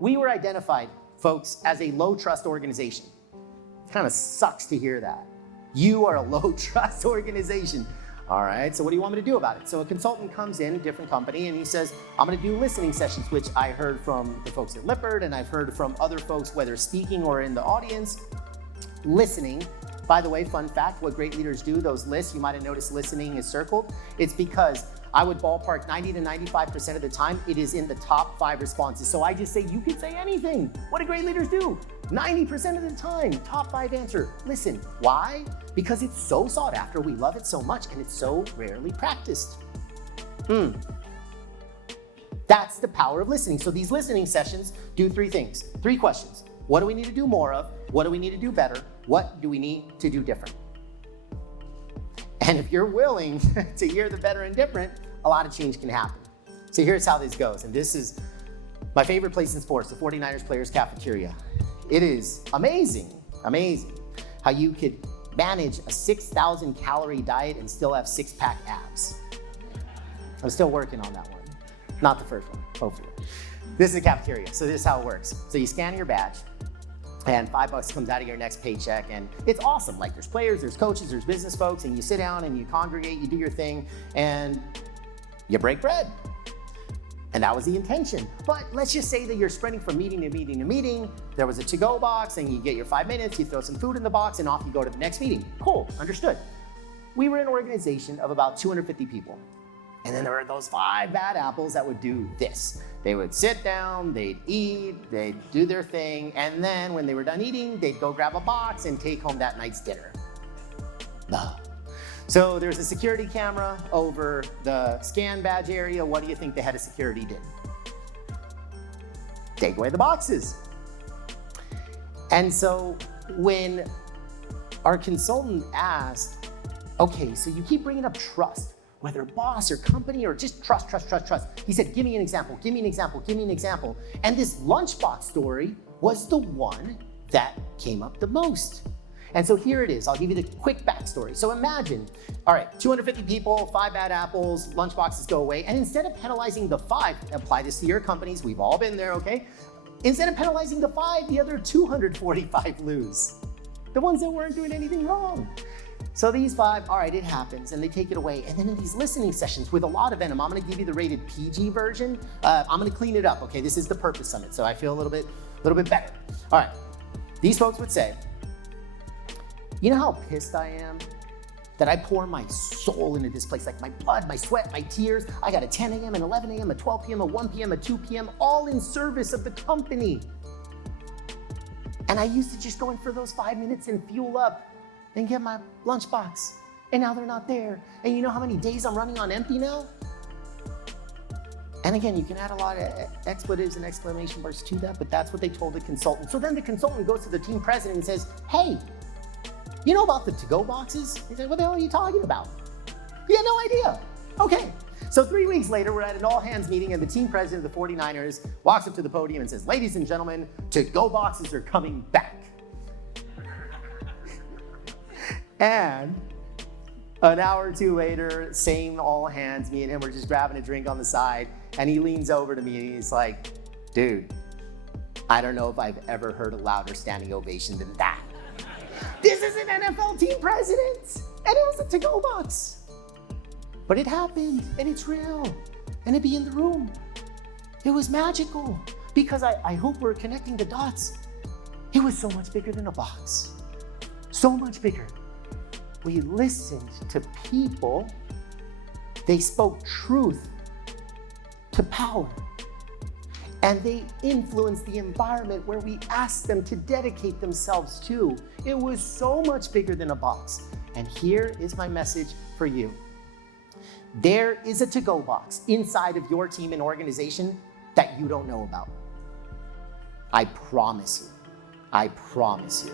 We were identified, folks, as a low trust organization. It kind of sucks to hear that. You are a low trust organization. All right, so what do you want me to do about it? So a consultant comes in, a different company, and he says, I'm gonna do listening sessions, which I heard from the folks at Lippert, and I've heard from other folks, whether speaking or in the audience. Listening, by the way, fun fact, what great leaders do, those lists, you might have noticed listening is circled. It's because I would ballpark 90 to 95% of the time, it is in the top 5 responses. So I just say, you can say anything. What do great leaders do? 90% of the time, top 5 answer, listen. Why? Because it's so sought after, we love it so much, and it's so rarely practiced. That's the power of listening. So these listening sessions do 3 things, 3 questions. What do we need to do more of? What do we need to do better? What do we need to do different? And if you're willing to hear the better and different, a lot of change can happen. So here's how this goes. And this is my favorite place in sports, the 49ers Players Cafeteria. It is amazing how you could manage a 6,000 calorie diet and still have 6-pack abs. I'm still working on that one. Not the first one, hopefully. This is a cafeteria, so this is how it works. So you scan your badge, and $5 comes out of your next paycheck, and it's awesome. Like, there's players, there's coaches, there's business folks, and you sit down and you congregate, you do your thing, and you break bread. And that was the intention. But let's just say that you're sprinting from meeting to meeting to meeting. There was a to-go box, and you get your 5 minutes, you throw some food in the box, and off you go to the next meeting. Cool, understood. We were an organization of about 250 people. And then there were those 5 bad apples that would do this. They would sit down, they'd eat, they'd do their thing, and then when they were done eating, they'd go grab a box and take home that night's dinner. So there's a security camera over the scan badge area. What do you think the head of security did? Take away the boxes. And so when our consultant asked, okay, so you keep bringing up trust, whether boss or company or just trust. He said, give me an example. And this Lunchbox story was the one that came up the most. And so here it is. I'll give you the quick backstory. So imagine, all right, 250 people, 5 bad apples, lunchboxes go away. And instead of penalizing the 5, apply this to your companies, we've all been there, okay? Instead of penalizing the 5, the other 245 lose. The ones that weren't doing anything wrong. So these 5, all right, it happens, and they take it away. And then in these listening sessions with a lot of venom, I'm gonna give you the rated PG version. I'm gonna clean it up, okay? This is the purpose of it, so I feel a little bit better. All right, these folks would say, you know how pissed I am that I pour my soul into this place, like my blood, my sweat, my tears. I got a 10 a.m., an 11 a.m., a 12 p.m., a 1 p.m., a 2 p.m., all in service of the company. And I used to just go in for those 5 minutes and fuel up and get my lunchbox. And now they're not there. And you know how many days I'm running on empty now? And again, you can add a lot of expletives and exclamation marks to that, but that's what they told the consultant. So then the consultant goes to the team president and says, hey, you know about the to-go boxes? He said, what the hell are you talking about? He had no idea. Okay. So 3 weeks later, we're at an all-hands meeting, and the team president of the 49ers walks up to the podium and says, ladies and gentlemen, to-go boxes are coming back. And an hour or 2 later, same all-hands, me and him were just grabbing a drink on the side, and he leans over to me and he's like, dude, I don't know if I've ever heard a louder standing ovation than that. This is an NFL team president, and it was a to-go box. But it happened, and it's real, and it'd be in the room. It was magical, because I hope we're connecting the dots. It was so much bigger than a box, so much bigger. We listened to people. They spoke truth to power. And they influenced the environment where we asked them to dedicate themselves to. It was so much bigger than a box. And here is my message for you. There is a to-go box inside of your team and organization that you don't know about. I promise you.